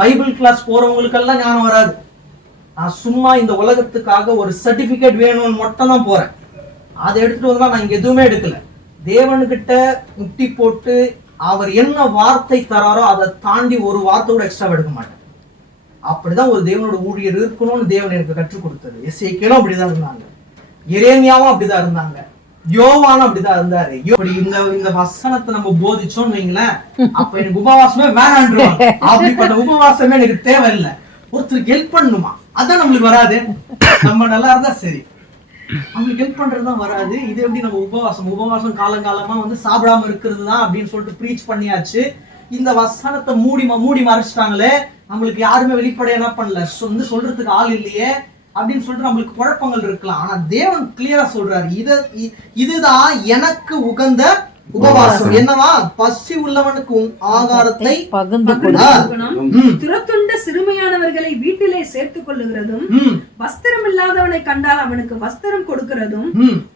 Bible class போறவங்களுக்கெல்லாம் ஞானம் வராது. நான் சும்மா இந்த உலகத்துக்காக ஒரு சர்டிபிகேட் வேணும்னு மட்டும் தான் போறேன். அதை எடுத்துட்டு வந்தா நான் இங்க எதுவுமே எடுக்கல. தேவனுக்கிட்ட முட்டி போட்டு அவர் என்ன வார்த்தை தராரோ அதை தாண்டி ஒரு வார்த்தை கூட எக்ஸ்ட்ரா எடுக்க மாட்டேன். அப்படிதான் ஒரு தேவனோட ஊழியர் இருக்கணும்னு தேவன் எனக்கு கற்றுக் கொடுத்தது. எசேக்கியேலும் அப்படிதான் இருந்தாங்க, எரேமியாவும் அப்படிதான் இருந்தாங்க, யோவானும் அப்படிதான் இருந்தாரு. இந்த வசனத்தை நம்ம போதிச்சோம்னு வைங்களேன், அப்ப எனக்கு உபவாசமே வேணான்றுவாங்க. அப்படிப்பட்ட உபவாசமே எனக்கு தேவையில்லை. ஒருத்தருக்கு ஹெல்ப் பண்ணணுமா, அதான் நம்மளுக்கு வராது. நம்ம நல்லா இருந்தா சரி, அவங்களுக்கு ஹெல்ப் பண்றதுதான் வராது. இது எப்படி நம்ம உபவாசம் காலங்காலமா சாப்பிடாம இருக்கிறது தான் அப்படின்னு சொல்லிட்டு ப்ரீச் பண்ணியாச்சு. இந்த வசனத்தை மூடி மறைச்சிட்டாங்களே, நம்மளுக்கு யாருமே வெளிப்படைய என்ன பண்ணல, சொல்றதுக்கு ஆள் இல்லையே அப்படின்னு சொல்லிட்டு நம்மளுக்கு குழப்பங்கள் இருக்கலாம். ஆனா தேவன் கிளியரா சொல்றாரு, இதுதான் எனக்கு உகந்த உபவாசம். என்னவா? பசி உள்ளவனுக்கு ஆகாரத்தை பகிர்ந்து துரத்துண்ட சிறுமையானவர்களை வீட்டிலே சேர்த்துக் கொள்ளுகிறதும், வஸ்திரம் இல்லாதவனை கண்டால் அவனுக்கு வஸ்திரம் கொடுக்கிறதும்,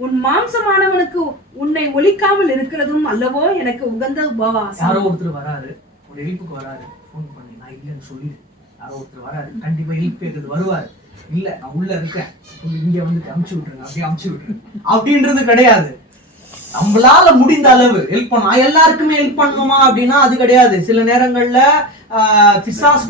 உன் மாம்சமானவனுக்கு உன்னை ஒலிக்காமல் இருக்கிறதும் அல்லவோ எனக்கு உகந்த உபவாசம். யாரோ ஒருத்தர் வராரு, ஒரு ஹெல்ப்புக்கு வராரு, போன் பண்ணி நான் இல்லைன்னு சொல்லி யாரோ ஒருத்தர் வராரு, கண்டிப்பா ஹெல்ப் கேட்கறது வருவாரு. இல்ல நான் உள்ள இருக்கேன், இங்க அமுச்சு விட்டுருங்க, அப்படியே அமுச்சு விட்டுருங்க அப்படின்றது கிடையாது. நம்மளால முடிந்த அளவு ஹெல்ப் பண்ணலாம். எல்லாருக்குமே ஹெல்ப் பண்ணணுமா அப்படின்னா அது கிடையாது. சில நேரங்கள்ல பிசாஸ்